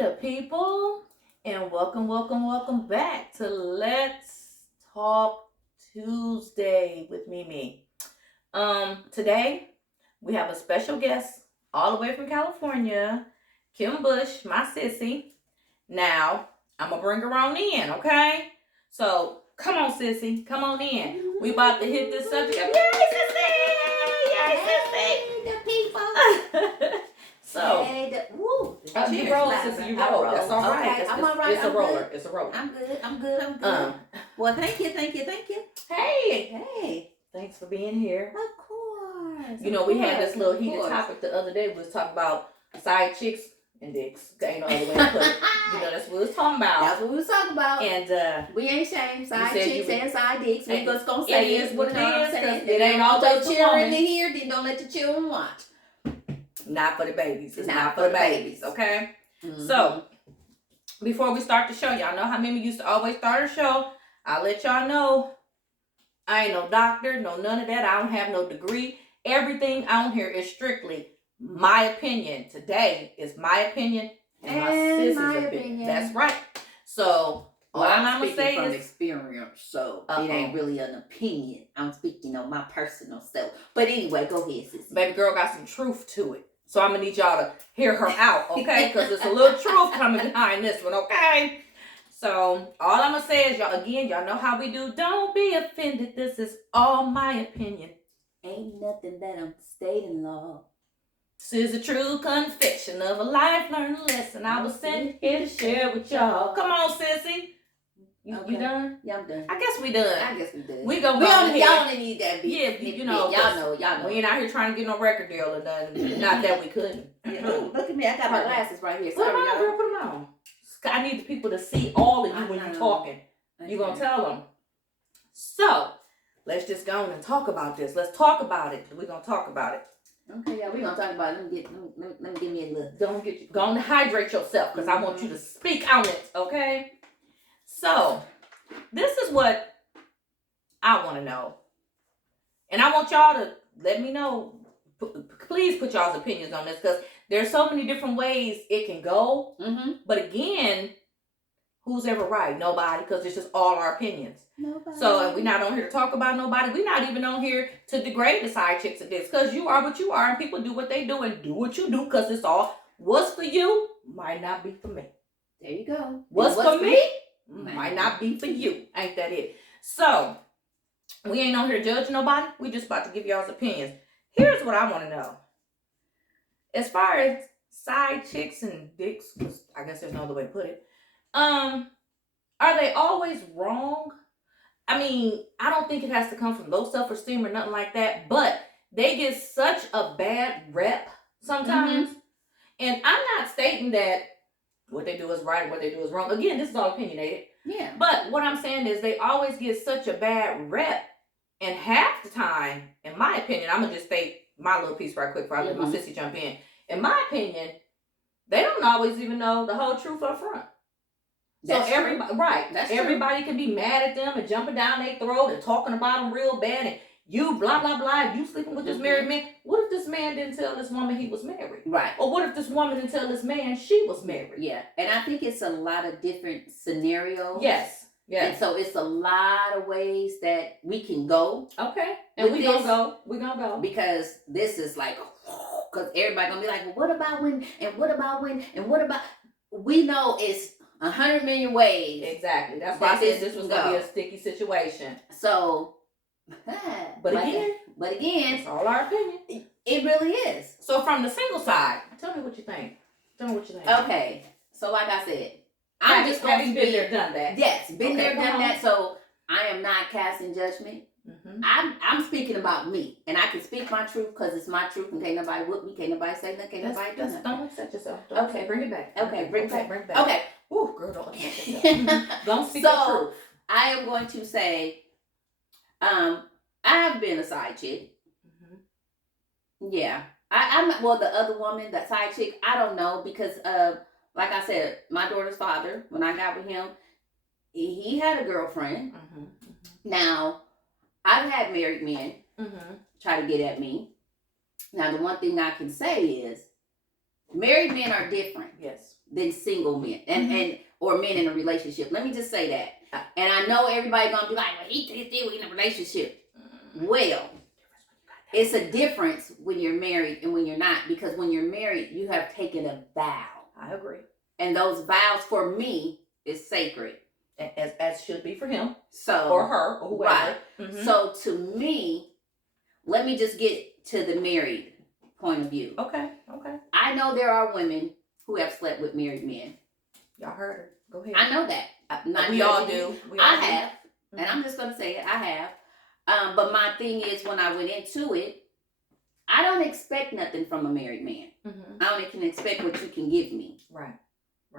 the people, and welcome back to Let's Talk Tuesday with Mimi. Today we have a special guest all the way from California, Kim Bush, my sissy. Now I'm gonna bring her on in, okay? So come on, sissy, come on in. We about to hit this subject. Yay, sissy! Yay, the people. sissy! So. Hey, you You roll, sister. You roll. That's all right. Okay, I'm all right. It's a roller. It's a roller. I'm good. Well, thank you. Hey, Hey, thanks for being here. of course. You know, we had this little heated topic the other day. We was talking about side chicks and dicks. Ain't no other way to put it. You know, that's what we was talking about. That's what we was talking about. And we ain't shame side chicks and side dicks. We just gonna it say is what it is. It ain't all the just children woman. in here. Then don't let the children watch. Not for the babies. It's not for the babies. Okay. Mm-hmm. So before we start the show, y'all know how Mimi used to always start a show. I'll let y'all know I ain't no doctor, no none of that. I don't have no degree. Everything on here is strictly my opinion. Today is my opinion and my sissy's opinion. That's right. So all I'm gonna say from is experience, so it ain't really an opinion. I'm speaking on my personal self. But anyway, go ahead, sissy. Baby girl got some truth to it. So I'm gonna need y'all to hear her out, okay? Because there's a little truth coming behind this one, okay? So all I'm gonna say is, y'all know how we do. Don't be offended. This is all my opinion. Ain't nothing that I'm stating, Lord. This is a true confession of a life learned lesson. I was sent here to share with y'all. Come on, sissy. You done? Yeah, I'm done. I guess we done. We gonna y'all only need that beat. Yeah, you know. Y'all know. We ain't out here trying to get no record deal or nothing. Not that we couldn't. Ooh, look at me. I got my glasses right here. Put them on, girl. Put them on. I need the people to see all of you when you're talking. You gonna tell them. So, let's just go on and talk about this. Let's talk about it. We're gonna talk about it. Okay, yeah, we're gonna talk about it. Let me give me a look. Go on and hydrate yourself, because I want you to speak on it, okay? So, this is what I want to know. And I want y'all to let me know. Please put y'all's opinions on this, because there's so many different ways it can go. Mm-hmm. But again, who's ever right? Nobody, because it's just all our opinions. Nobody. So we're not on here to talk about nobody. We're not even on here to degrade the side chicks of this, because you are what you are, and people do what they do and do what you do, because it's all what's for you might not be for me. There you go. What's for me might not be for you. Ain't that it? So we ain't on here to judge nobody. We just about to give y'all's opinions. Here's what I want to know. As far as side chicks and dicks, because I guess there's no other way to put it, are they always wrong? I mean, I don't think it has to come from low self-esteem or nothing like that, but they get such a bad rep sometimes. Mm-hmm. And I'm not stating that what they do is right or what they do is wrong. Again, this is all opinionated. Yeah. But what I'm saying is they always get such a bad rep, and half the time, in my opinion, I'm going to just state my little piece right quick before I let my sissy jump in. In my opinion, they don't always even know the whole truth up front. That's so everybody, true. right? That's everybody can be mad at them and jumping down their throat and talking about them real bad, and you blah blah blah. You sleeping with this married man? What if this man didn't tell this woman he was married? Right. Or what if this woman didn't tell this man she was married? Yeah. And I think it's a lot of different scenarios. Yes. And so it's a lot of ways that we can go. Okay. And we gonna go. We gonna go. Because this is like, because everybody gonna be like, well, what about when? And what about when? And what about? We know it's 100 million ways. Exactly. That's why I said this was gonna be a sticky situation. So, but again, it's all our opinion. It really is. So from the single side, tell me what you think. Okay. So like I said, I'm just going to been there, done that. Yes, been there, done that. So I am not casting judgment. Mm-hmm. I'm speaking about me, and I can speak my truth because it's my truth, and can't nobody whoop me, can't nobody say nothing, can't nobody do nothing. Don't upset yourself. Okay, bring it back. Okay, bring it back. Okay. Ooh, girl, don't upset yourself. Don't speak the truth. I am going to say, I've been a side chick. Mm-hmm. Yeah, I'm the other woman, that side chick. I don't know because like I said, my daughter's father, when I got with him, he had a girlfriend. Mm-hmm. Now, I've had married men try to get at me. Now, the one thing I can say is married men are different Yes. than single men and or men in a relationship. Let me just say that. And I know everybody gonna be like, well, he's still in a relationship. Well, it's a difference when you're married and when you're not, because when you're married, you have taken a vow. I agree. And those vows for me is sacred. As should be for him. So or her or whoever. Right. So to me, let me just get to the married point of view. Okay. I know there are women who have slept with married men. Y'all heard her. Go ahead. I know that. We all do. I have. And I'm just going to say it. I have. But my thing is, when I went into it, I don't expect nothing from a married man. I only can expect what you can give me. Right.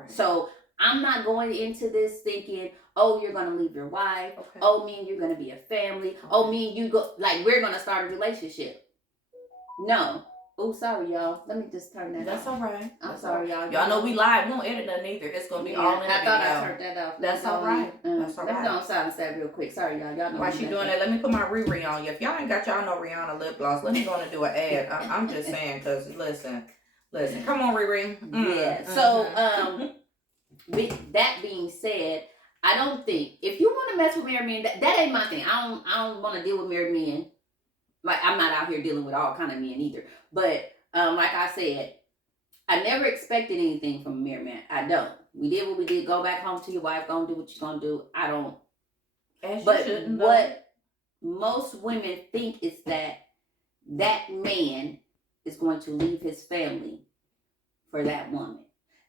So I'm not going into this thinking, oh, you're going to leave your wife. Okay. Oh, me and you're going to be a family. Okay. Oh, me and you go, like, we're going to start a relationship. No. Oh, sorry, y'all. Let me just turn that That's off. All right. I'm sorry, y'all. Y'all know we live. We don't edit nothing either. It's going to be all in the video. I thought I turned that off. That's all right. That's all right. Let me go on silence that real quick. Sorry, y'all. Y'all know while she doing that, let me put my Riri on you. If y'all ain't got y'all no Rihanna lip gloss, let me go on and do an ad. I'm just saying, because listen. Come on, Riri. Yeah. So, with that being said, I don't think, if you want to mess with married men, that ain't my thing. I don't want to deal with married men. Like, I'm not out here dealing with all kind of men either. But like I said, I never expected anything from a married man. I don't. We did what we did. Go back home to your wife. Go and do what you're going to do. I don't. But what most women think is that man is going to leave his family for that woman.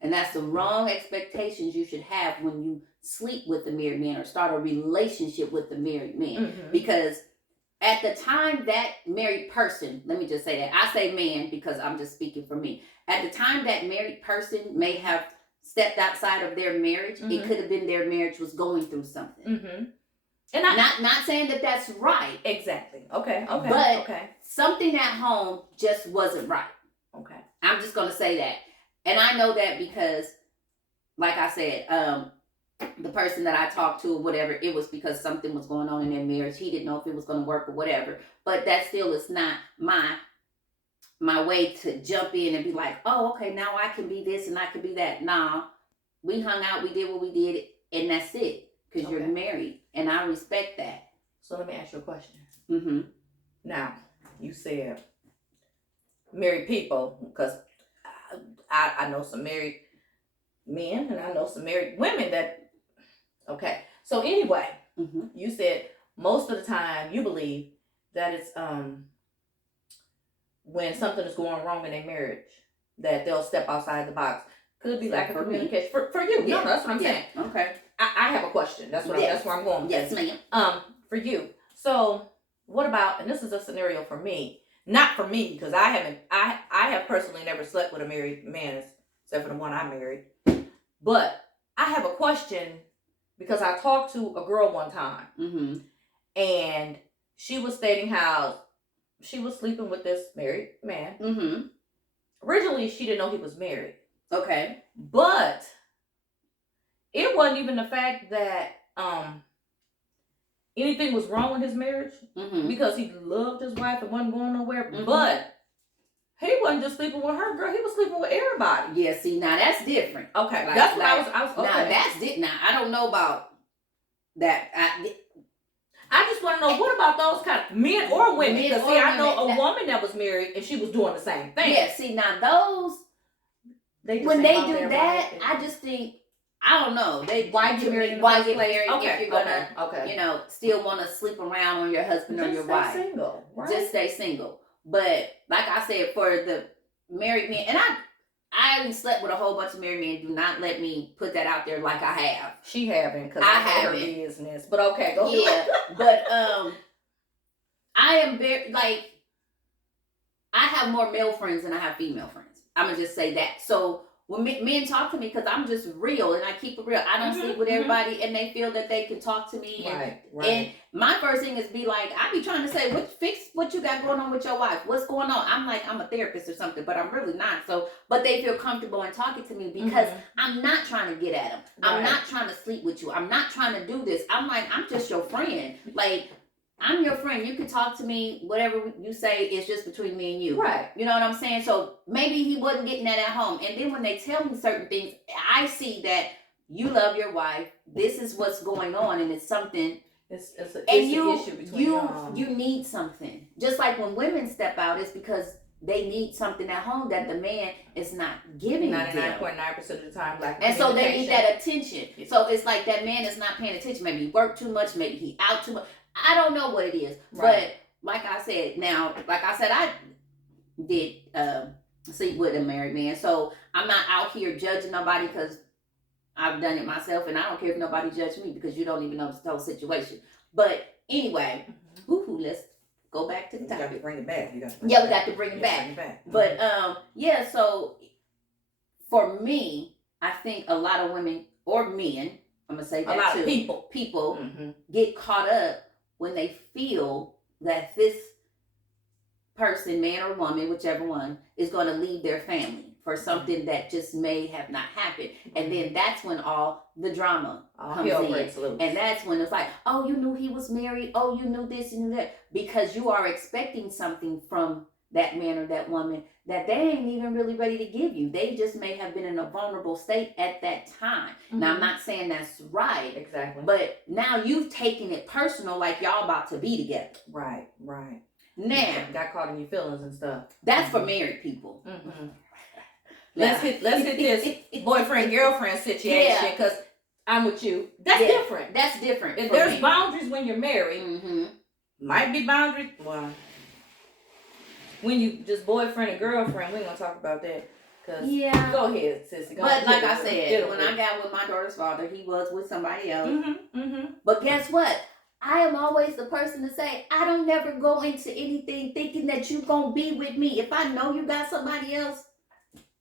And that's the wrong expectations you should have when you sleep with the married man or start a relationship with the married man. Because at the time that married person, let me just say that. I say man because I'm just speaking for me. At the time that married person may have stepped outside of their marriage, it could have been their marriage was going through something. And not saying that that's right. Exactly. Okay. But something at home just wasn't right. Okay. I'm just going to say that. And I know that because, like I said, the person that I talked to or whatever, it was because something was going on in their marriage. He didn't know if it was going to work or whatever. But that still is not my way to jump in and be like, oh, okay, now I can be this and I can be that. Nah, we hung out, we did what we did, and that's it. Because you're married, and I respect that. So let me ask you a question. Now, you said married people, because I know some married men and I know some married women that, okay. So anyway, you said most of the time you believe that it's when something is going wrong in their marriage that they'll step outside the box. Could be like a communication. For you. No, that's what I'm saying. Okay. I have a question. That's what that's where I'm going with this. Ma'am. For you. So what about, and this is a scenario for me, not for me, because I have personally never slept with a married man except for the one I married. But I have a question because I talked to a girl one time and she was stating how she was sleeping with this married man. Originally, she didn't know he was married. Okay. But it wasn't even the fact that anything was wrong with his marriage because he loved his wife and wasn't going nowhere. But he wasn't just sleeping with her, girl. He was sleeping with everybody. Yeah, see, now that's different. Okay, that's what I was. Okay. Now that's different. Now I don't know about that. I just want to know, what about those kind of men or women? Because see, I know a woman that was married and she was doing the same thing. Yeah, see, now those when they do that, I just think, I don't know. Why get married if you're gonna, still want to sleep around on your husband or your wife? Single, right? Just stay single. But like I said, for the married men, and I haven't slept with a whole bunch of married men. Do not let me put that out there like I have. She haven't, because I have her business. But okay, go ahead. Yeah, but I am very I have more male friends than I have female friends. I'm gonna just say that. So when men talk to me, because I'm just real and I keep it real, I don't sleep with everybody, and they feel that they can talk to me. Right. And my first thing is be like, I be trying to say, fix what you got going on with your wife. What's going on? I'm like, I'm a therapist or something, but I'm really not. So, but they feel comfortable in talking to me because I'm not trying to get at them. I'm not trying to sleep with you. I'm not trying to do this. I'm like, I'm just your friend. Like, I'm your friend. You can talk to me. Whatever you say is just between me and you. Right. You know what I'm saying? So maybe he wasn't getting that at home. And then when they tell me certain things, I see that you love your wife. This is what's going on, and it's something. It's and an issue between you need something. Just like when women step out, it's because they need something at home that the man is not giving 99.9% of the time. And so they need that attention. So it's like that man is not paying attention. Maybe he worked too much. Maybe he out too much. I don't know what it is. Right. But like I said, I did sleep with a married man. So I'm not out here judging nobody because I've done it myself. And I don't care if nobody judge me because you don't even know the whole situation. But anyway, let's go back to the topic. You got to bring it back. We got to bring it back. But so for me, I think a lot of women or men, I'm gonna say that a lot too, of people get caught up when they feel that this person, man or woman, whichever one, is going to leave their family for something that just may have not happened. And then that's when all the drama comes in. And that's when it's like, oh, you knew he was married. Oh, you knew this and that. Because you are expecting something from that man or that woman that they ain't even really ready to give you. They just may have been in a vulnerable state at that time. Now, I'm not saying that's right. Exactly. But now you've taken it personal like y'all about to be together. Right. Now. Got caught in your feelings and stuff. That's for married people. Let's hit this boyfriend-girlfriend situation because I'm with you. That's different. That's different. If there's boundaries when you're married, might be boundaries. Well, when you just boyfriend and girlfriend, we ain't gonna talk about that. Go ahead, sissy. But like I said, when I got with my daughter's father, he was with somebody else. But guess what? I am always the person to say, I don't never go into anything thinking that you gonna be with me. If I know you got somebody else,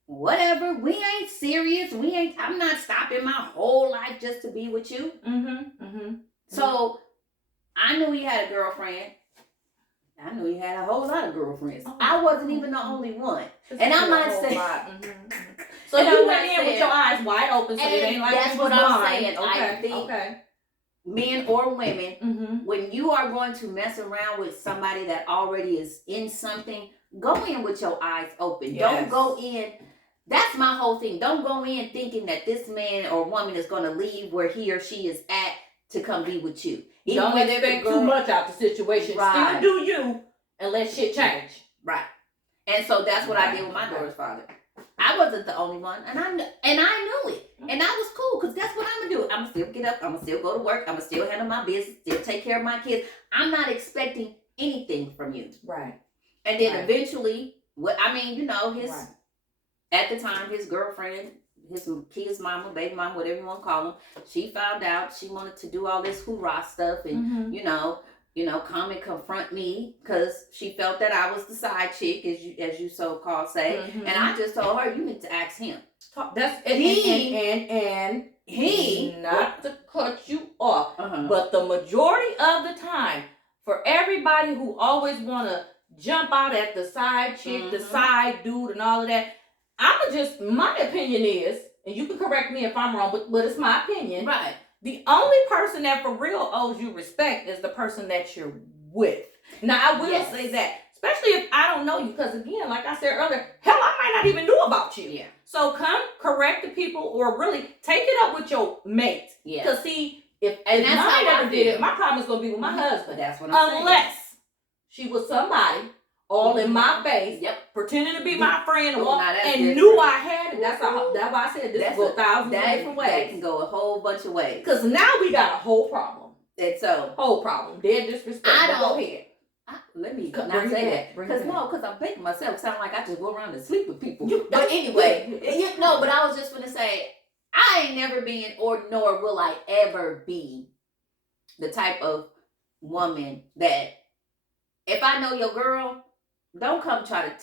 whatever. We ain't serious. I'm not stopping my whole life just to be with you. So I knew he had a girlfriend. I knew he had a whole lot of girlfriends. I wasn't even the only one. And I'm not saying. So you went in with your eyes wide open, so it ain't like that's what I'm saying. Okay. I think men or women, when you are going to mess around with somebody that already is in something, go in with your eyes open. Yes. Don't go in. That's my whole thing. Don't go in thinking that this man or woman is going to leave where he or she is at to come be with you. Don't expect too much out the situation. Right. Still do you and let shit change. Right. And so that's what I did with my daughter's father. I wasn't the only one, and I knew it, and I was cool because that's what I'm gonna do. I'm gonna still get up. I'm gonna still go to work. I'm gonna still handle my business. Still take care of my kids. I'm not expecting anything from you. Right. And then eventually, at the time, his girlfriend, his kid's mama, baby mama, whatever you want to call them, she found out she wanted to do all this hoorah stuff and, come and confront me because she felt that I was the side chick, as you so-called say. And I just told her, you need to ask him. That's and he not to cut you off, but the majority of the time, for everybody who always want to jump out at the side chick, the side dude, and all of that, my opinion is, and you can correct me if I'm wrong, but it's my opinion. Right. The only person that for real owes you respect is the person that you're with. Now, I will say that, especially if I don't know you, because again, like I said earlier, hell, I might not even know about you. Yeah. So come correct the people or really take it up with your mate. Yeah. Because see, if mine ever did it, my problem is going to be with my husband. That's what I'm saying. Unless she was somebody all in my face, pretending to be my friend and knew I had it. That's why I said this can go 1,000 different ways. That can go a whole bunch of ways. Because now we got a whole problem. It's a whole problem. Dead disrespect. Go ahead. Let me not say that. Because I'm making myself sound like I just go around and sleep with people. But anyway, but I was just going to say, I ain't never been nor will I ever be the type of woman that if I know your girl, don't come try to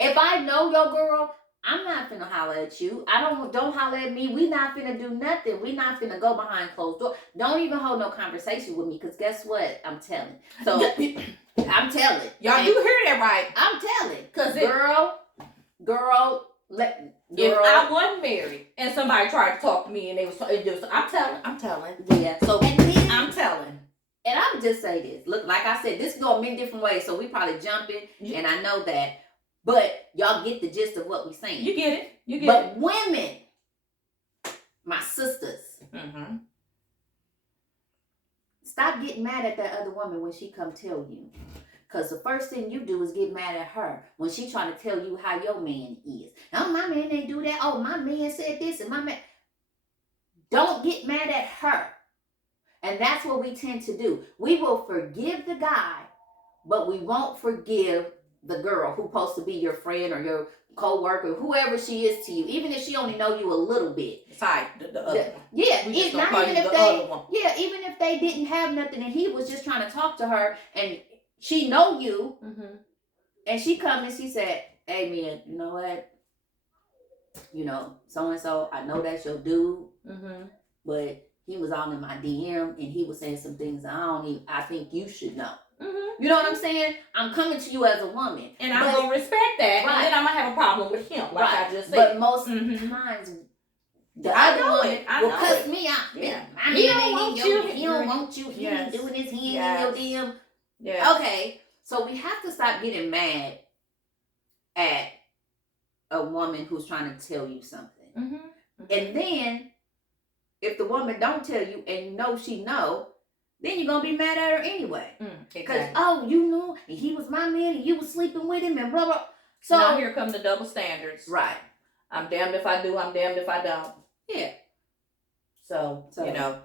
if I know your girl, I'm not finna holler at you. Don't holler at me. We not finna do nothing. We not finna go behind closed doors. Don't even hold no conversation with me, because guess what? I'm telling. So I'm telling. Y'all do hear that right. I'm telling. Because if I wasn't married and somebody tried to talk to me and they was I'm telling. Yeah. So I'm telling. And I'm I'll just say this. Look, like I said, this can go many different ways, so we probably jumping, and I know that. But y'all get the gist of what we're saying. You get it. You get but it. Women, my sisters, stop getting mad at that other woman when she come tell you. Because the first thing you do is get mad at her when she trying to tell you how your man is. Oh, my man ain't do that. Oh, my man said this and my man. Don't get mad at her. And that's what we tend to do. We will forgive the guy, but we won't forgive the girl who's supposed to be your friend or your co-worker, whoever she is to you, even if she only know you a little bit. Sorry, the other one. Yeah, We not call even you if the they, other one. yeah, even if they didn't have nothing and he was just trying to talk to her and she know you, and she come and she said, "Hey man, you know what? You know, so and so, I know that's your dude, but he was on in my DM and he was saying some things I think you should know." You know what I'm saying? I'm coming to you as a woman. And I'm going to respect that. Right. And then I'm going to have a problem with him, like I just said. But most times, the other woman will cuss me out. Yeah. He don't want you. He don't want you. He ain't doing his hand in your DM. Yeah. Okay. So we have to stop getting mad at a woman who's trying to tell you something. And then, if the woman don't tell you and you know she know, then you're going to be mad at her anyway. Because, oh, you know, and he was my man and you was sleeping with him and blah, blah. So now here come the double standards. Right. I'm damned if I do, I'm damned if I don't. Yeah. So you know,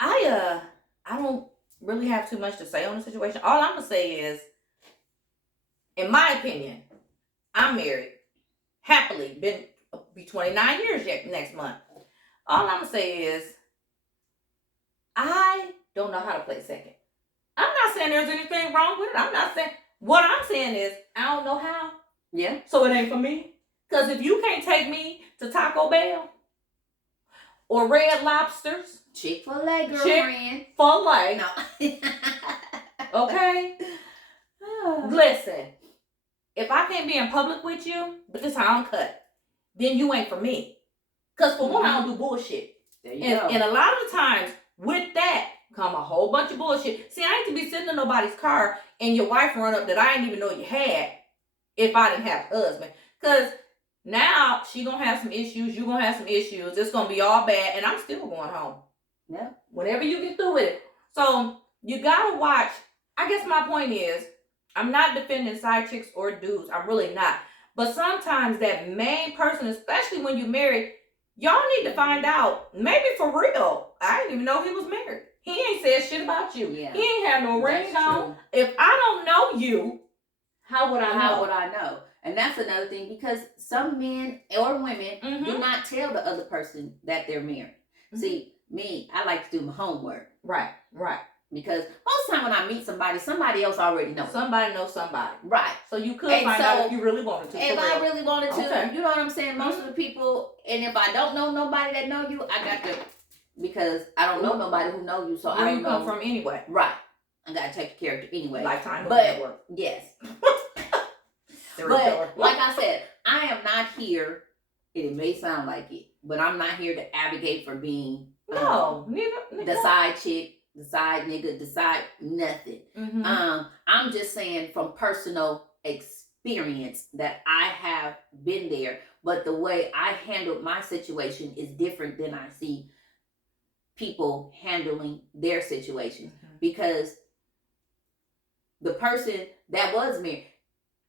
I don't really have too much to say on the situation. All I'm going to say is, in my opinion, I'm married. Happily. Be 29 years yet next month. All I'm going to say is, I don't know how to play second. I'm not saying there's anything wrong with it. I'm not saying. What I'm saying is, I don't know how. Yeah. So it ain't for me. Because if you can't take me to Taco Bell or Red Lobsters. Chick-fil-A, girlfriend. Chick-fil-A. No. Okay? Listen. If I can't be in public with you, but this how I'm cut, then you ain't for me. Because for one, I don't do bullshit. There you go. And a lot of the times, with that come a whole bunch of bullshit. See, I ain't to be sitting in nobody's car and your wife run up that I didn't even know you had if I didn't have a husband. Because now she going to have some issues. You going to have some issues. It's going to be all bad. And I'm still going home. Yeah. Whenever you get through with it. So you got to watch. I guess my point is, I'm not defending side chicks or dudes. I'm really not. But sometimes that main person, especially when you're married, y'all need to find out, maybe for real. I didn't even know he was married. He ain't said shit about you. Yeah. He ain't have no ring That's on. true. If I don't know you, how would I know? How would I know? And that's another thing, because some men or women do not tell the other person that they're married. See, me, I like to do my homework. Right. Because most of the time when I meet somebody else already knows. Somebody knows somebody. Right. So you could find out if you really wanted to. If I really wanted to, Okay. you know what I'm saying? Most of the people, and if I don't know nobody that know you, I got to, because I don't know nobody who know you, so Where I don't you know. come from anyway. Right. I got to take your character anyway. Lifetime but, network. Yes. But like I said, I am not here, and it may sound like it, but I'm not here to advocate for being neither. the side chick, the side nigga, the side nothing. I'm just saying from personal experience that I have been there, but the way I handled my situation is different than I see people handling their situation. Because the person that was married,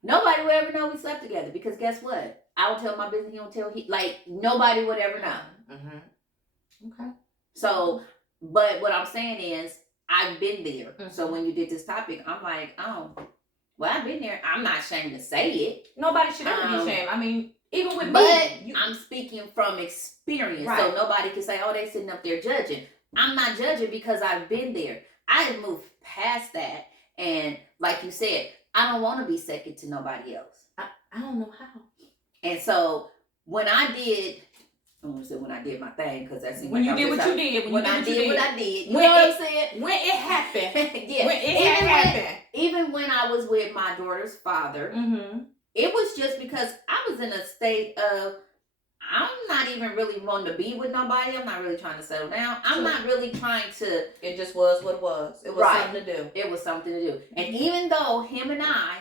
nobody would ever know we slept together, because guess what? I don't tell my business, he don't tell nobody would ever know. Okay. So, but what I'm saying is, I've been there. So when you did this topic, I'm like, oh, well, I've been there. I'm not ashamed to say it. Nobody should ever be ashamed. I mean, even with me. But I'm speaking from experience. Right. So nobody can say, oh, they sitting up there judging. I'm not judging because I've been there. I have moved past that. And like you said, I don't want to be second to nobody else. I don't know how. And so when I did, I want to say when I did my thing, because that's when you did what you did. When I did what I did. You when know what I'm saying? When it happened. Yeah. When it happened. Even when I was with my daughter's father, it was just because I was in a state of, I'm not not even really wanting to be with nobody. I'm not really trying to settle down. I'm Sure. not really trying to. It just was what it was. It was Right. something to do. It was something to do. And even though him and I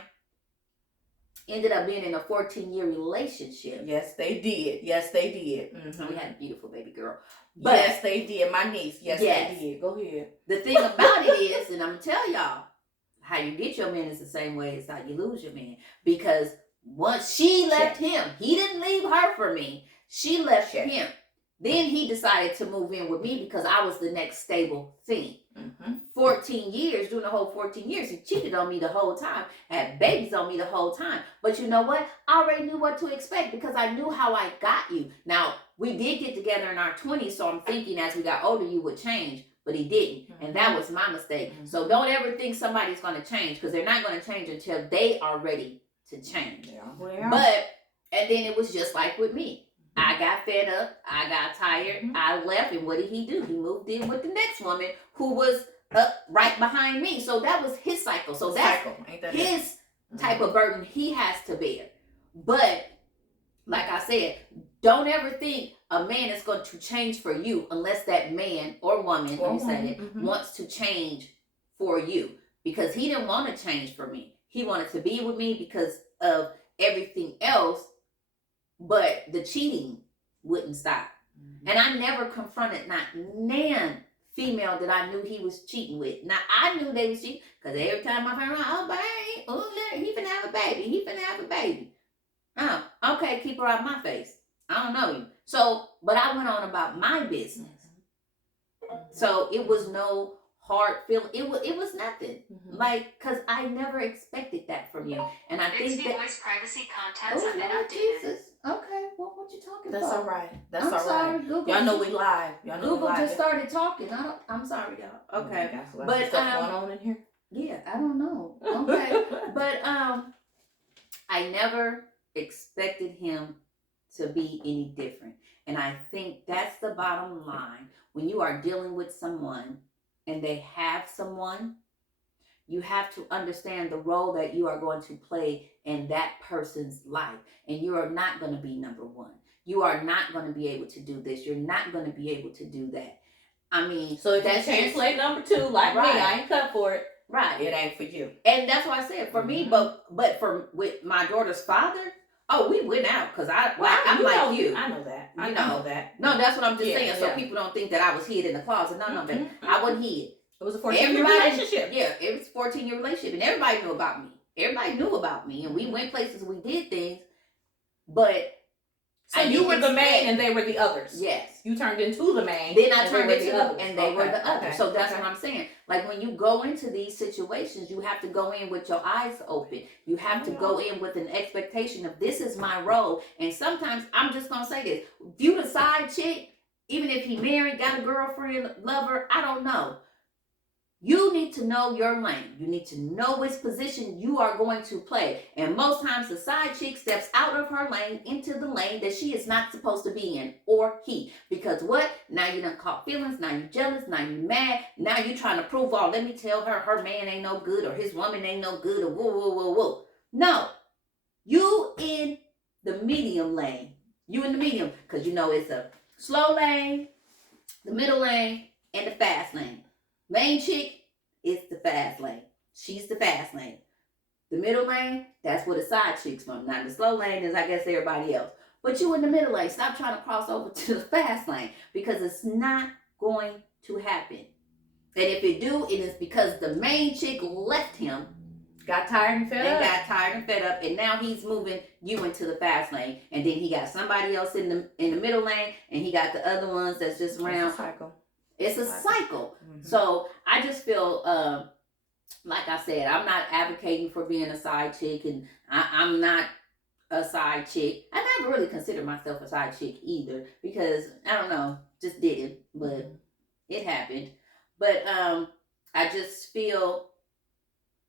ended up being in a 14-year relationship. Yes, they did. Yes, they did. Mm-hmm. We had a beautiful baby girl. But yes, they did. My niece. Yes, Yes. they did. Go ahead. the thing about it is, and I'm going to tell y'all, how you get your man is the same way as how you lose your man. Because once she left him, he didn't leave her for me. She left him. Then he decided to move in with me because I was the next stable thing. Mm-hmm. 14 years, during the whole 14 years, he cheated on me the whole time, had babies on me the whole time. But you know what? I already knew what to expect because I knew how I got you. Now, we did get together in our 20s, so I'm thinking as we got older, you would change. But he didn't. Mm-hmm. And that was my mistake. Mm-hmm. So don't ever think somebody's going to change because they're not going to change until they are ready to change. Yeah. Well, but, and then it was just like with me. I got fed up. I got tired. Mm-hmm. I left. And what did he do? He moved in with the next woman who was up right behind me. So that was his cycle. So that's his type of burden he has to bear. But like I said, don't ever think a man is going to change for you unless that man or woman, wants to change for you. Because he didn't want to change for me. He wanted to be with me because of everything else. But the cheating wouldn't stop. Mm-hmm. And I never confronted not nan female that I knew he was cheating with. Now, I knew they was cheating because every time I found out, oh, babe, he finna have a baby. He finna have a baby. Oh, okay, keep her out my face. I don't know you. So, but I went on about my business. Mm-hmm. So it was no hard feeling. It was nothing. Mm-hmm. Like, because I never expected that from you. And I think that voice privacy contents have been updated. Jesus. Okay, well, what you talking That's about? all right. That's I'm all sorry, right. Google. Y'all know we live. Y'all know Google we live. just started talking. I'm sorry, y'all. Okay, but but stuff going on in here. Yeah, I don't know. Okay, but I never expected him to be any different, and I think that's the bottom line. When you are dealing with someone and they have someone, you have to understand the role that you are going to play in that person's life. And you are not going to be number one. You are not going to be able to do this. You're not going to be able to do that. I mean, so if you can't play number two like me, I ain't cut for it. Right. It ain't for you. And that's why I said for me, but for with my daughter's father, oh, we went out because I'm like you. I know that. I know that. No, that's what I'm just saying. So people don't think that I was hid in the closet. No, baby. I wasn't hid. It was a 14-year relationship. Yeah, it was a 14-year relationship. And everybody knew about me. Everybody knew about me. And we went places, we did things. But so you were the main and they were the others. Yes. You turned into the main. Then I turned into the others. And they were the others. Okay. So that's what I'm saying. Like when you go into these situations, you have to go in with your eyes open. You have to go in with an expectation of this is my role. And sometimes I'm just going to say this. If you the side chick, even if he married, got a girlfriend, lover, I don't know. You need to know your lane. You need to know which position you are going to play. And most times the side chick steps out of her lane into the lane that she is not supposed to be in, or he. Because what? Now you done caught feelings. Now you jealous. Now you mad. Now you trying to prove, oh, let me tell her man ain't no good or his woman ain't no good or whoa. No. You in the medium lane. You in the medium. Because you know it's a slow lane, the middle lane, and the fast lane. Main chick is the fast lane. She's the fast lane. The middle lane, that's where the side chick's from. Now the slow lane is, I guess, everybody else. But you in the middle lane. Stop trying to cross over to the fast lane because it's not going to happen. And if it do, it is because the main chick left him. Got tired and fed up. And now he's moving you into the fast lane. And then he got somebody else in the middle lane. And he got the other ones that's just around. It's a cycle. Mm-hmm. So I just feel, like I said, I'm not advocating for being a side chick, and I'm not a side chick. I never really considered myself a side chick either because, I don't know, just didn't, but it happened. But I just feel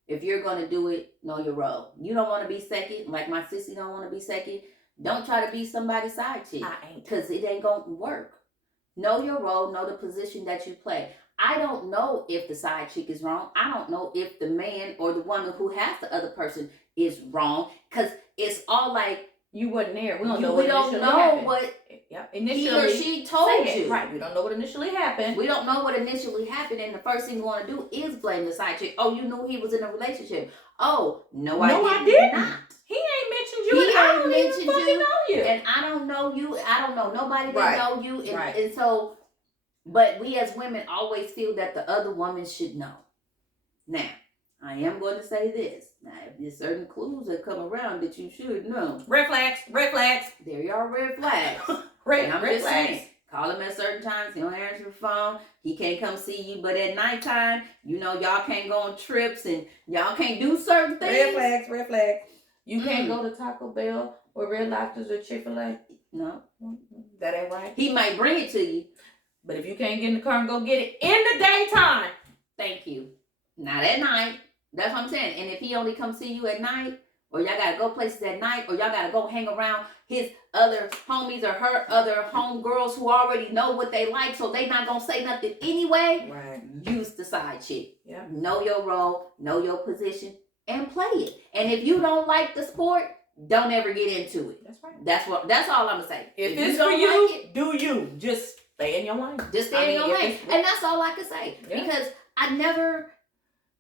if you're going to do it, know your role. You don't want to be second, like my sissy don't want to be second. Don't try to be somebody's side chick because it ain't going to work. Know your role, know the position that you play. I don't know if the side chick is wrong. I don't know if the man or the woman who has the other person is wrong. Because it's all like... You wasn't there. We don't know Yep. he Initially, or she told say it. you. Right. We don't know what initially happened. We don't know what initially happened, and the first thing you want to do is blame the side chick. Oh, you knew he was in a relationship. Oh, no, I did not. He ain't mentioned you, He and I ain't don't mentioned even fucking you, know you. and I don't know you. I don't know nobody that Right. know you, and, Right. and so, but we as women always feel that the other woman should know. Now, I am going to say this. Now, if there's certain clues that come around that you should know, Red flags. Red flags. there are red flags. Red, And I'm red just flags. saying, call him at certain times. He don't answer the phone. He can't come see you. But at nighttime, you know, y'all can't go on trips and y'all can't do certain things. Red flags. Red flags. You can't go to Taco Bell or Red Lobsters or Chick-fil-A. No. That ain't right. He might bring it to you. But if you can't get in the car and go get it in the daytime, Thank you. Not at night. That's what I'm saying. And if he only comes see you at night, or y'all gotta go places at night, or y'all gotta go hang around his other homies or her other homegirls who already know what they like, so they not gonna say nothing anyway, right? use the side chick. Yeah. Know your role, know your position, and play it. And if you don't like the sport, don't ever get into it. That's right. That's all I'm gonna say. If you it's don't for you, like it, do you. Just stay in your lane. just stay in your if lane. it's- And that's all I can say. Yeah. Because I never,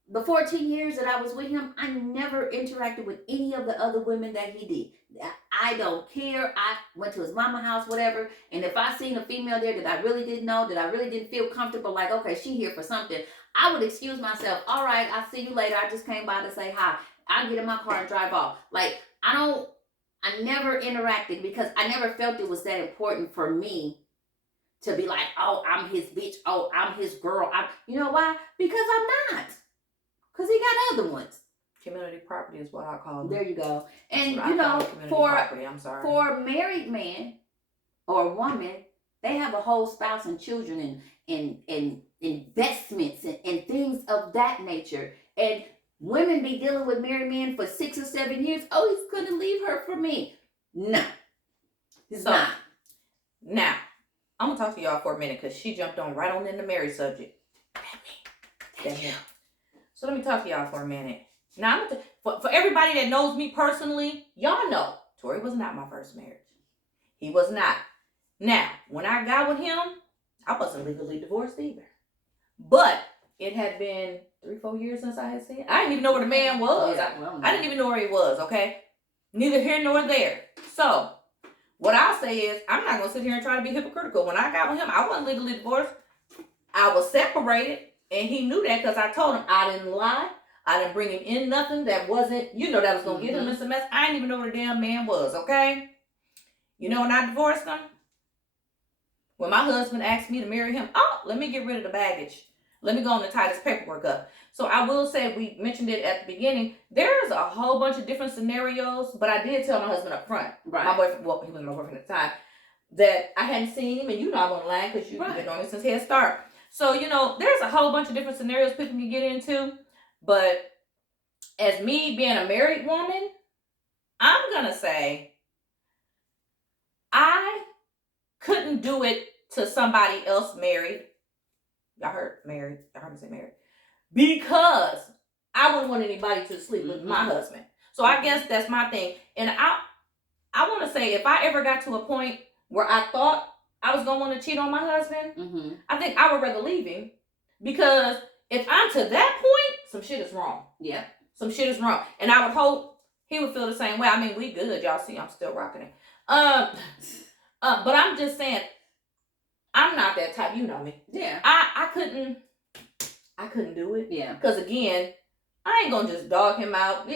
the 14 years that I was with him, I never interacted with any of the other women that he did. I don't care. I went to his mama house, whatever. And if I seen a female there that I really didn't know, that I really didn't feel comfortable, like, okay, she here for something, I would excuse myself. All right, I'll see you later. I just came by to say hi. I'll get in my car and drive off. Like, I never interacted because I never felt it was that important for me to be like, oh, I'm his bitch. Oh, I'm his girl. You know why? Because I'm not. Because he got other ones. Community property is what I call them. There you go. And, That's you what I call know, community for property. I'm sorry. a married man or woman, they have a whole spouse and children and investments and things of that nature. And women be dealing with married men for 6 or 7 years. Oh, he's going to leave her for me. No. He's So, not. Now, I'm going to talk to y'all for a minute because she jumped on right on in the marriage subject. That me. So let me talk to y'all for a minute. Now, for everybody that knows me personally, y'all know Tori was not my first marriage. He was not. Now, when I got with him, I wasn't legally divorced either. But it had been 3-4 years since I had seen him. I didn't even know where the man was. Yeah, I didn't even know where he was, okay? Neither here nor there. So, what I'll say is, I'm not going to sit here and try to be hypocritical. When I got with him, I wasn't legally divorced. I was separated, and he knew that because I told him I didn't lie. I didn't bring him in nothing that wasn't, that was going to get him in some mess. I didn't even know where the damn man was, okay? You know when I divorced him? When my husband asked me to marry him, let me get rid of the baggage. Let me go on and tie this paperwork up. So I will say, we mentioned it at the beginning, there's a whole bunch of different scenarios, but I did tell my husband up front, Right. my boyfriend, well, he was my boyfriend at the time, that I hadn't seen him, and I wouldn't lie because you've been on me since Head Start. So, there's a whole bunch of different scenarios people can get into, but as me being a married woman, I'm going to say, I couldn't do it to somebody else married. Y'all heard married. Y'all heard me say married. Because I wouldn't want anybody to sleep with my husband. So I guess that's my thing. And I want to say, if I ever got to a point where I thought I was going to want to cheat on my husband, I think I would rather leave him. Because if I'm to that point, some shit is wrong. Yeah. Some shit is wrong. And I would hope he would feel the same way. I mean, we good. Y'all see I'm still rocking it. But I'm just saying, I'm not that type. You know me. Yeah. I couldn't do it. Yeah. Because again, I ain't gonna just dog him out.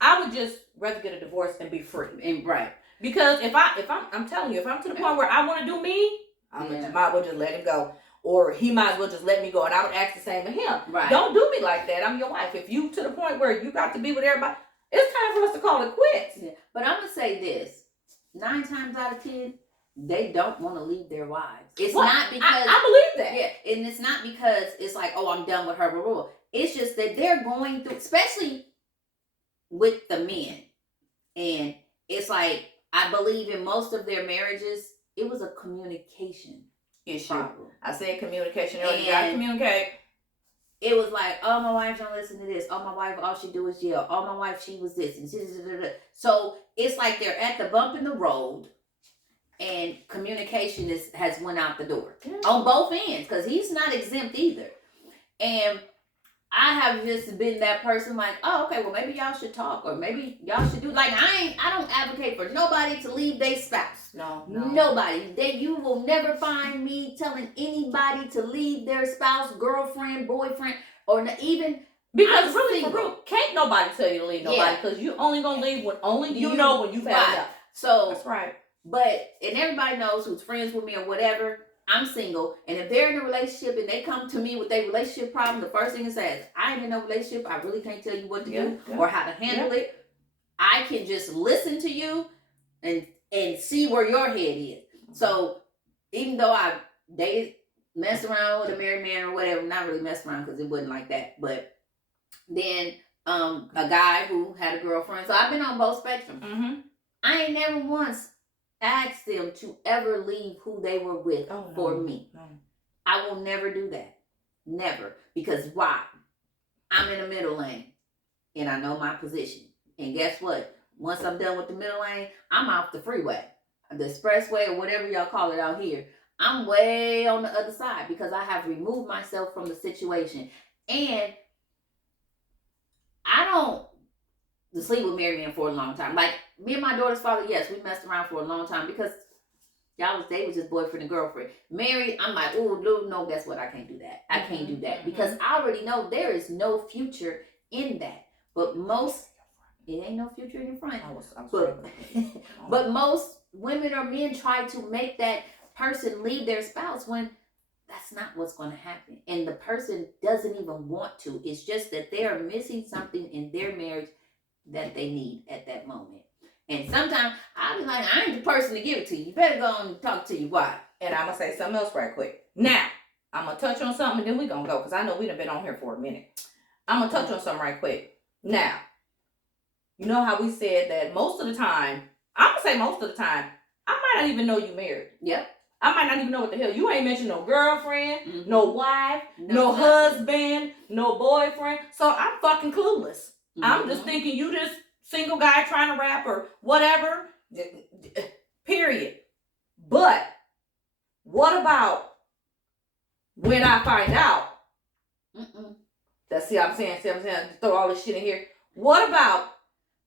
I would just rather get a divorce and be free. And right. Because I'm telling you, if I'm to the point where I want to do me, I might as well just let him go. Or he might as well just let me go. And I would ask the same of him. Right. Don't do me like that. I'm your wife. If you to the point where you got to be with everybody, it's time for us to call it quits. Yeah. But I'm gonna say this: 9 times out of 10, they don't want to leave their wives. It's not because I believe that. Yeah, and it's not because it's like, oh, I'm done with her. Blah, blah, blah. It's just that they're going through, especially with the men, and it's like, I believe in most of their marriages, it was a communication issue. problem. I said communication. You gotta communicate. It was like, oh, my wife don't listen to this. Oh, my wife, all she do is yell. Oh, my wife, she was this. And so it's like they're at the bump in the road. and communication has went out the door Yeah. on both ends, because he's not exempt either. And I have just been that person like, oh, okay, well, maybe y'all should talk, or maybe y'all should do, like, I don't advocate for nobody to leave their spouse. No. Nobody. You will never find me telling anybody to leave their spouse, girlfriend, boyfriend, or even. Because I'm really, single. for real, can't nobody tell you to leave nobody, because you only gonna leave when only you know when you've had Right. enough. So, That's right. but, and everybody knows who's friends with me or whatever, I'm single. And if they're in a relationship and they come to me with their relationship problem, the first thing it says, I ain't in no relationship. I really can't tell you what to do or how to handle it. I can just listen to you and see where your head is. So even though I dated, messed around with a married man or whatever, not really messed around because it wasn't like that, but then a guy who had a girlfriend. So I've been on both spectrums. Mm-hmm. I ain't never once asked them to ever leave who they were with for me. No. I will never do that. Never. Because why? I'm in the middle lane and I know my position. And guess what? Once I'm done with the middle lane, I'm off the freeway, the expressway, or whatever y'all call it out here. I'm way on the other side because I have removed myself from the situation. And I don't sleep with married men for a long time. Like, me and my daughter's father, yes, we messed around for a long time because they was just boyfriend and girlfriend. Married, I'm like, oh, no, guess what? I can't do that. I can't do that because I already know there is no future in that. But it ain't no future in your front. But most women or men try to make that person leave their spouse when that's not what's going to happen. And the person doesn't even want to. It's just that they are missing something in their marriage that they need at that moment. And sometimes I'll be like, I ain't the person to give it to you. You better go on and talk to your wife. And I'm going to say something else right quick. Now, I'm going to touch on something and then we're going to go because I know we done been on here for a minute. I'm going to touch on something right quick. Now, you know how we said that most of the time, I'm going to say most of the time, I might not even know you married. Yep. I might not even know what the hell. You ain't mentioned no girlfriend, no wife, no nothing. husband, no boyfriend. So I'm fucking clueless. I'm just Mhm. thinking you this single guy trying to rap or whatever. Period. But what about when I find out? See what I'm saying? Throw all this shit in here. What about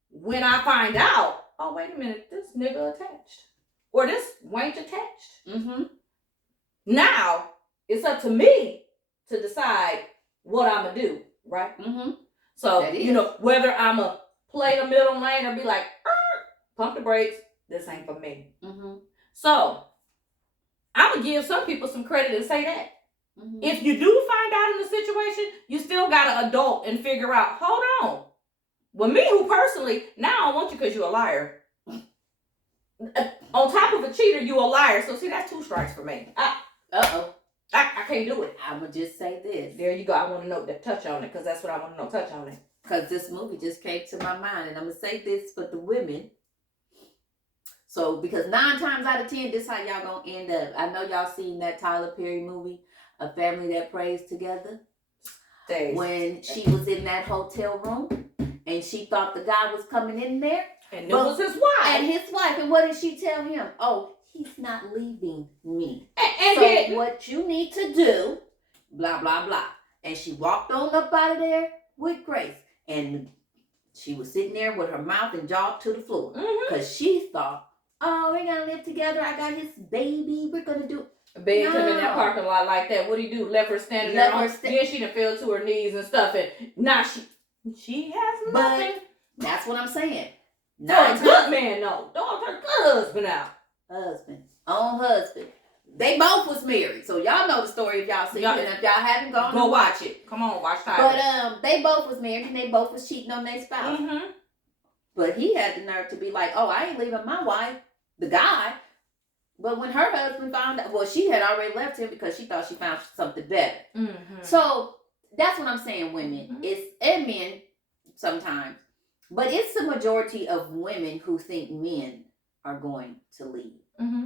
when I find out? Oh, wait a minute. This nigga attached. Or this wench attached. Mm-hmm. Now, it's up to me to decide what I'm going to do, right? Mm-hmm. So, you know, whether I'm going to play the middle lane or be like, pump the brakes, this ain't for me. Mm-hmm. So, I'm going to give some people some credit and say that. Mm-hmm. If you do find out in the situation, you still got to adult and figure out, hold on. Well, me who personally, now I don't want you because you're a liar. On top of a cheater, you a liar. So see, that's 2 strikes for me. I can't do it. I'm going to just say this. There you go. I want to know, touch on it, because that's what I want to know. Touch on it. Because this movie just came to my mind. And I'm going to say this for the women. So, because 9 times out of 10, this is how y'all going to end up. I know y'all seen that Tyler Perry movie, A Family That Prays Together. When she was in that hotel room and she thought the guy was coming in there. And it was his wife. And his wife. And what did she tell him? Oh, he's not leaving me. And so what you need to do, blah, blah, blah. And she walked on up out of there with grace. And she was sitting there with her mouth and jaw to the floor. Because she thought, oh, we're going to live together. I got his baby. We're going to do... Begged him in that parking lot like that. What do you do? Left her standing there. Then she done fell to her knees and stuff. And now she has nothing. But that's what I'm saying. Not a good man, no. Dog her good husband out. Own husband. They both was married. So y'all know the story if y'all seen it. And if y'all haven't gone, go watch it. Come on, watch Tyler. But they both was married and they both was cheating on their spouse. Mm-hmm. But he had the nerve to be like, oh, I ain't leaving my wife, the guy. But when her husband found out, well, she had already left him because she thought she found something better. Mm-hmm. So that's what I'm saying, women. And men sometimes. But it's the majority of women who think men are going to leave. Mm-hmm.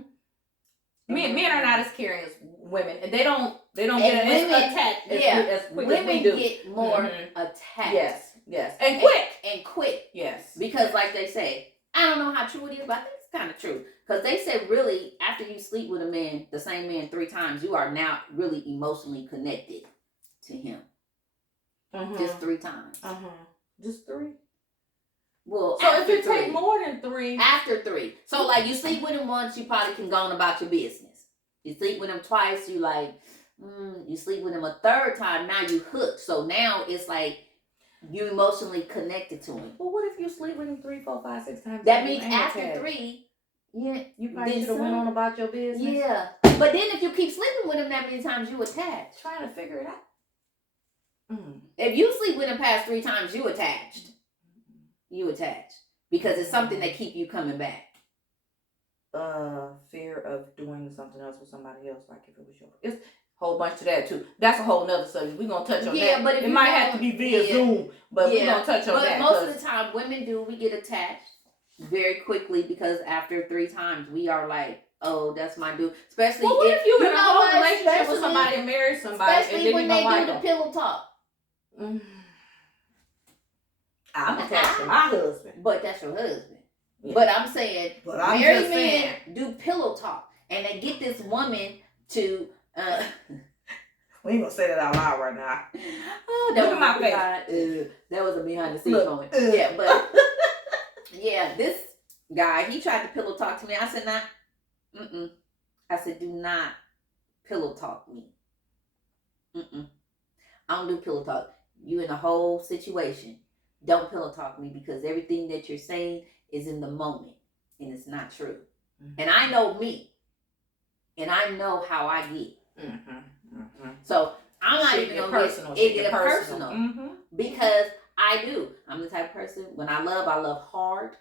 Men are not as caring as women. And they don't get as attacked as quick as we do. Women get more attacked. Yes. And quick. And quick. Yes. Because like they say, I don't know how true it is, but I think it's kind of true. Because they said really, after you sleep with a man, the same man 3 times, you are now really emotionally connected to him. Just 3 times. Just 3. Well, So if it 3, take more than 3, after 3. So like you sleep with him once, you probably can go on about your business. You sleep with him twice, you like, you sleep with him a 3rd time, now you hooked. So now it's like you emotionally connected to him. well, what if you sleep with him 3, 4, 5, 6 times? That and you means ain't after attached? 3, yeah, You probably then should have went some. on about your business. Yeah. But then if you keep sleeping with him that many times, you attached. Trying to figure it out. If you sleep with him past 3 times, you attached. You attached. Because it's something that keep you coming back. Fear of doing something else with somebody else, like if it was your. It's a whole bunch to that too. That's a whole nother subject. We're gonna touch on that. But if it might have to be via Zoom, but we're gonna touch on but that. But most of the time, women we get attached very quickly because after 3 times, we are like, oh, that's my dude. Especially well, what if you in a whole what? relationship with somebody and married somebody, and especially then when you they don't like do the them? pillow talk. I'm attached to my husband, but that's your husband. Yeah. But I'm saying, but I'm married just men saying. do pillow talk, and they get this woman to. We ain't gonna say that out loud right now. Oh, Look at my face. That was a behind the scenes Look, moment. Yeah, but yeah, this guy, he tried to pillow talk to me. I said, "Not, I said, do not pillow talk me. I don't do pillow talk. You in a whole situation. Don't pillow talk me because everything that you're saying is in the moment and it's not true. And I know me, and I know how I get. So I'm not even gonna get personal because I do. I'm the type of person when I love hard,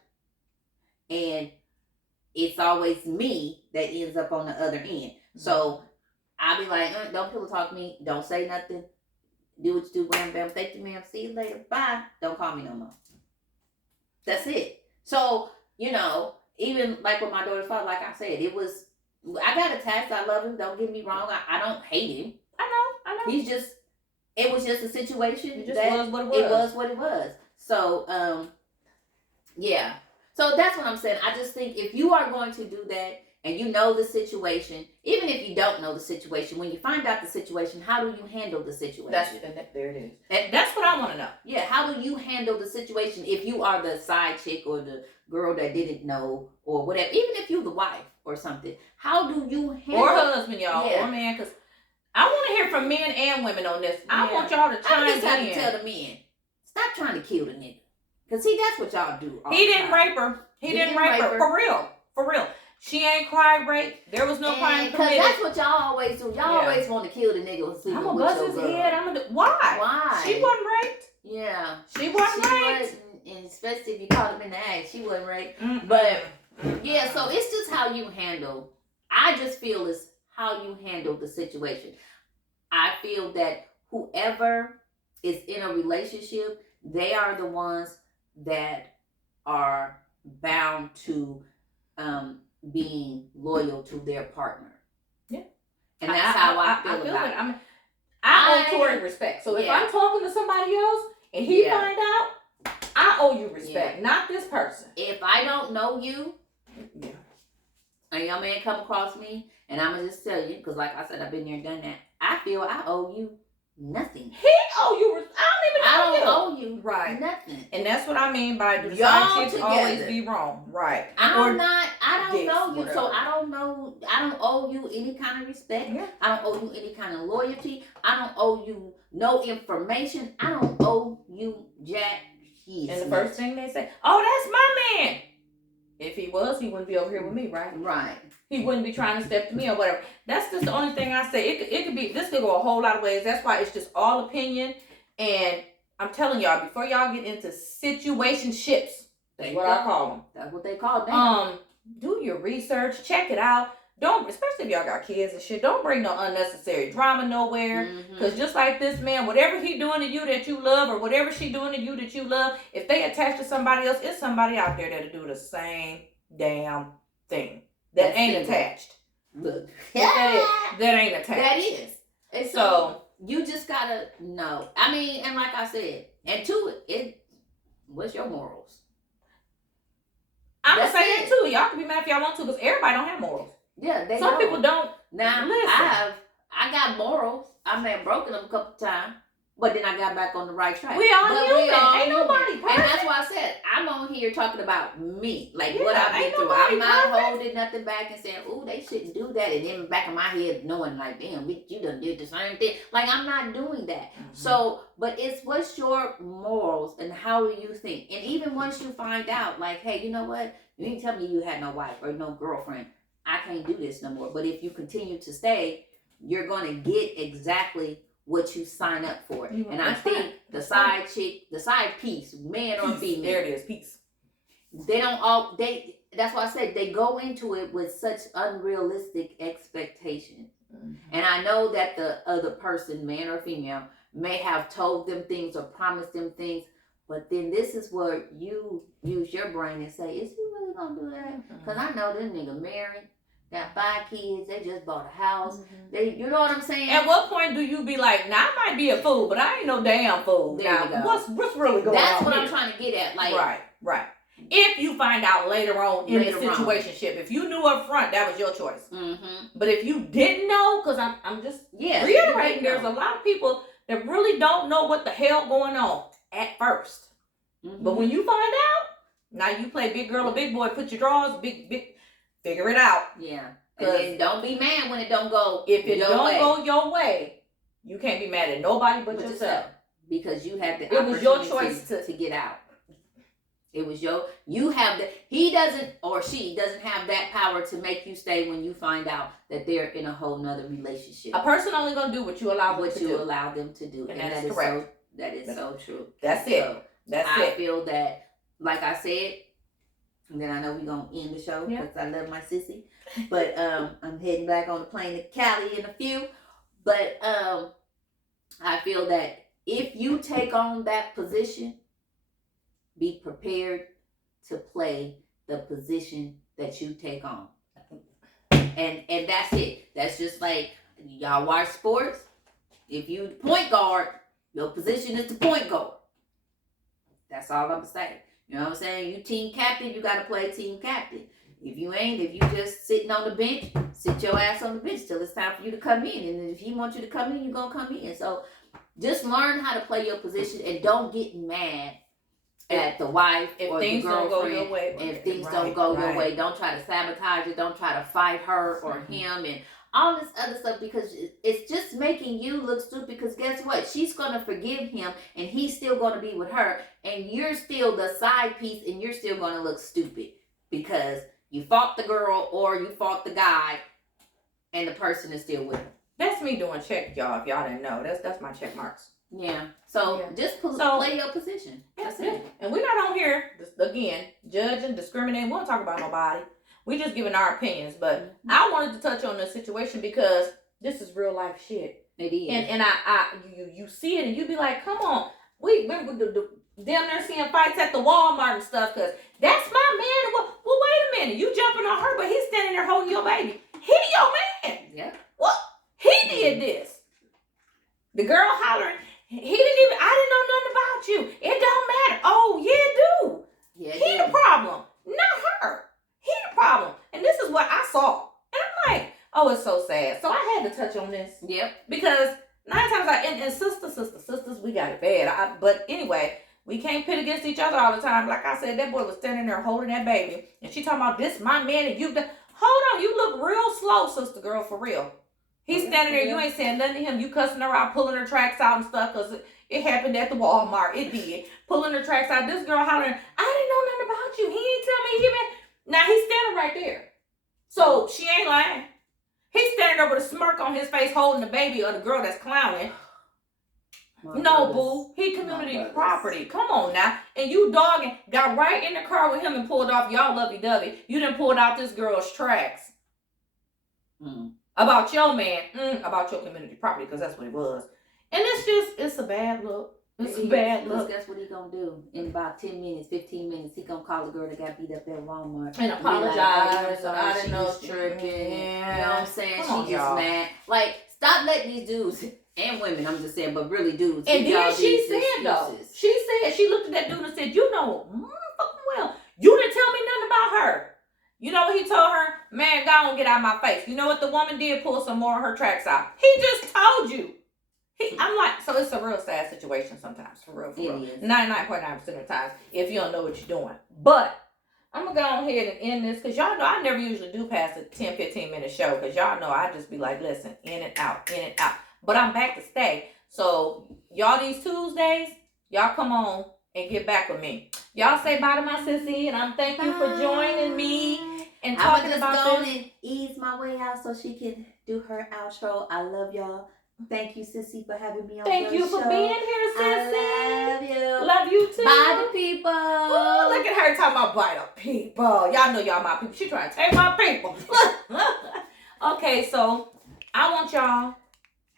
and it's always me that ends up on the other end. So I'll be like, don't pillow talk me, don't say nothing, do what you do, wham bam, thank you ma'am, see you later, bye, don't call me no more. That's it. So even like with my daughter's father, like I said, I got attached. I love him. Don't get me wrong. I don't hate him. I know. It was just a situation. It just was what it was. It was what it was. So, yeah. So that's what I'm saying. I just think if you are going to do that and you know the situation, even if you don't know the situation, when you find out the situation, how do you handle the situation? There it is. And that's what I want to know. Yeah, how do you handle the situation if you are the side chick or the girl that didn't know or whatever, even if you're the wife or something, how do you handle or husband, y'all, or man, because I want to hear from men and women on this. I want y'all to chime in. I just have to tell the men, stop trying to kill the nigga. Because see, that's what y'all do. He didn't rape her. He didn't rape her. For real. She ain't cried rape. There was no crime committed. Because that's what y'all always do. Y'all always want to kill the nigga who's sleeping with your girl. I'm going to bust his head. Why? She wasn't raped. Yeah. She wasn't raped. And especially if you caught him in the act, she wasn't raped. But, yeah, so it's just how you handle. I just feel it's how you handle the situation. I feel that whoever is in a relationship, they are the ones that are bound to being loyal to their partner. Yeah. And that's how I feel about it. I owe Tori respect. So if I'm talking to somebody else and he find out, I owe you respect, not this person. If I don't know you, and your man come across me, and I'm going to just tell you, because like I said, I've been there and done that, I feel I owe you nothing. He owe you. I don't owe you right nothing. And that's what I mean by the y'all side chicks always be wrong. Right. I don't know you, whatever. so I don't owe you any kind of respect. Yeah. I don't owe you any kind of loyalty. I don't owe you no information. I don't owe you jack. And the first thing they say, oh, that's my man. If he was, he wouldn't be over here with me, right? Right. He wouldn't be trying to step to me or whatever. That's just the only thing I say. It could be, this could go a whole lot of ways. That's why it's just all opinion. And I'm telling y'all, before y'all get into situationships, that's what I call them. That's what they call them. Do your research, check it out. Don't, especially if y'all got kids and shit, don't bring no unnecessary drama nowhere. Because just like this man, whatever he doing to you that you love, or whatever she doing to you that you love, if they attach to somebody else, it's somebody out there that'll do the same damn thing. That ain't attached. Look. That ain't attached. That is. And so you just gotta know. I mean, and like I said, and to it, what's your morals? I'm gonna That's say that it. too. Y'all can be mad if y'all want to, because everybody don't have morals. Yeah, they Some don't. people don't. Now Listen. I got morals. I may have broken them a couple times, but then I got back on the right track. We all But human. we all Ain't human. nobody And perfect. that's why I said I'm on here talking about me, like Yeah, what I've been ain't through. nobody I'm not perfect. holding nothing back and saying, "Ooh, they shouldn't do that," and then in the back of my head knowing like, "Damn, bitch, you done did the same thing." Like I'm not doing that. Mhm. So, but it's what's your morals and how do you think? And even once you find out, like, hey, you know what? You didn't tell me you had no wife or no girlfriend. I can't do this no more. But if you continue to stay, you're gonna get exactly what you sign up for. And I That's think right. the That's side right. chick, the side piece, man or Peace. female, There it is. Peace. they don't all they. That's why I said they go into it with such unrealistic expectations. Mhm. And I know that the other person, man or female, may have told them things or promised them things, but then this is where you use your brain and say, is he really gonna do that? Because I know this nigga married, got 5 kids, they just bought a house. They, you know what I'm saying? At what point do you be like, "Now I might be a fool, but I ain't no damn fool"? There you Now, go. what's really going on? That's what here? I'm trying to get at. Like, Right. If you find out later on in Later the on. situationship, if you knew up front, that was your choice. mm-hmm. But if you didn't know, because I'm just Yeah, reiterating, there's a lot of people that really don't know what the hell going on at first. Mm-hmm. But when you find out, now you play big girl or big boy, put your drawers, big, figure it out. Yeah. And then don't be mad when it don't go If it your don't way. go your way, you can't be mad at nobody but yourself. Because you had the It was your opportunity choice to get out. It was you have the, he doesn't or she doesn't have that power to make you stay when you find out that they're in a whole nother relationship. A person only gonna do what you allow them What to you do. allow them to do. And And that is so correct. that is so true. That's it. So That's I it. feel that, like I said, and then I know we're gonna end the show Yeah. because I love my sissy. But I'm heading back on the plane to Cali in a few. But I feel that if you take on that position, be prepared to play the position that you take on. And that's it. That's just like y'all watch sports. If you point guard, your position is the point guard. That's all I'm saying. You know what I'm saying? You team captain, you gotta play team captain. If you ain't, if you just sitting on the bench, sit your ass on the bench till it's time for you to come in. And if he wants you to come in, you're gonna come in. So just learn how to play your position and don't get mad at the wife If or the things don't go girlfriend. your way, If things don't go your way, don't try to sabotage it. Don't try to fight her or him and all this other stuff, because it's just making you look stupid. Because guess what? She's going to forgive him and he's still going to be with her. And you're still the side piece and you're still going to look stupid because you fought the girl or you fought the guy and the person is still with him. That's me doing check, y'all. If y'all didn't know, that's my check marks. Yeah. So Yeah. just So- play your position. That's it. And we're not on here again judging, discriminating. We don't talk about nobody. We just giving our opinions. But I wanted to touch on this situation because this is real life shit. It is. And you see it and you be like, come on. We remember them there seeing fights at the Walmart and stuff, because that's my man. Well, wait a minute. You jumping on her, but he's standing there holding your baby. He your man. Yeah. Well, he did this. The girl hollering, I didn't know nothing about you. It don't matter. Oh, yeah, it do. Yeah. He the problem, not her. He the problem. And this is what I saw. And I'm like, oh, it's so sad. So I had to touch on this. Yep. Because 9 times out, and sisters, we got it bad. But anyway, we can't pit against each other all the time. Like I said, that boy was standing there holding that baby. And she talking about, this my man, and you hold on, you look real slow, sister girl, for real. He's standing there, you ain't saying nothing to him. You cussing her out, pulling her tracks out and stuff, because it happened at the Walmart. It did. Pulling her tracks out. This girl hollering, I didn't know nothing about you. He ain't tell me he been. Now he's standing right there. So she ain't lying. He's standing there with a smirk on his face holding the baby or the girl that's clowning. No, boo. He community property. Come on now. And you dogging got right in the car with him and pulled off y'all lovey-dovey. You done pulled out this girl's tracks. About your man. About your community property, because that's what it was. And it's a bad look. It's a bad look. Guess what he gonna do? In about 10 minutes, 15 minutes, he gonna call the girl that got beat up at Walmart. And apologize. Like, I didn't know she's tripping. Yeah. You know what I'm saying? Come on, She's just y'all. mad. Like, stop letting these dudes and women, I'm just saying, but really dudes. And give y'all then she these said, though, excuses. she looked at that dude and said, you know, motherfucking well, you didn't tell me nothing about told her. You know what he told her? Man, go on, get out of my face. You know what the woman did? Pull some more of her tracks out. He just told you. I'm like, so it's a real sad situation sometimes, for real, for real. 99.9% of the times, if you don't know what you're doing. But I'm going to go ahead and end this, because y'all know I never usually do past a 10, 15-minute show, because y'all know I just be like, listen, in and out, in and out. But I'm back to stay. So y'all, these Tuesdays, y'all come on and get back with me. Y'all say bye to my sissy, and I'm thank you for joining me and talking about this. I'm just going to ease my way out so she can do her outro. I love y'all. Thank you, sissy, for having me on the show. Thank you for being here, sissy. I love you. Love you too. Bye to people. Ooh, look at her talking about bye to people. Y'all know y'all my people. She trying to take my people. Okay, so I want y'all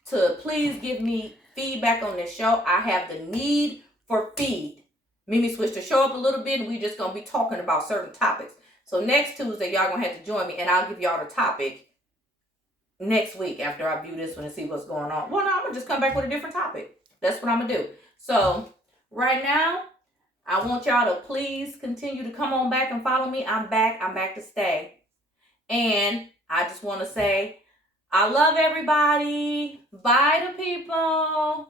to please give me feedback on this show. I have the need for feed. Mimi switched the show up a little bit, and we just going to be talking about certain topics. So next Tuesday, y'all going to have to join me, and I'll give y'all the topic next week after I view this one and see what's going on. Well, no, I'm going to just come back with a different topic. That's what I'm going to do. So right now, I want y'all to please continue to come on back and follow me. I'm back. I'm back to stay. And I just want to say, I love everybody. Bye to people.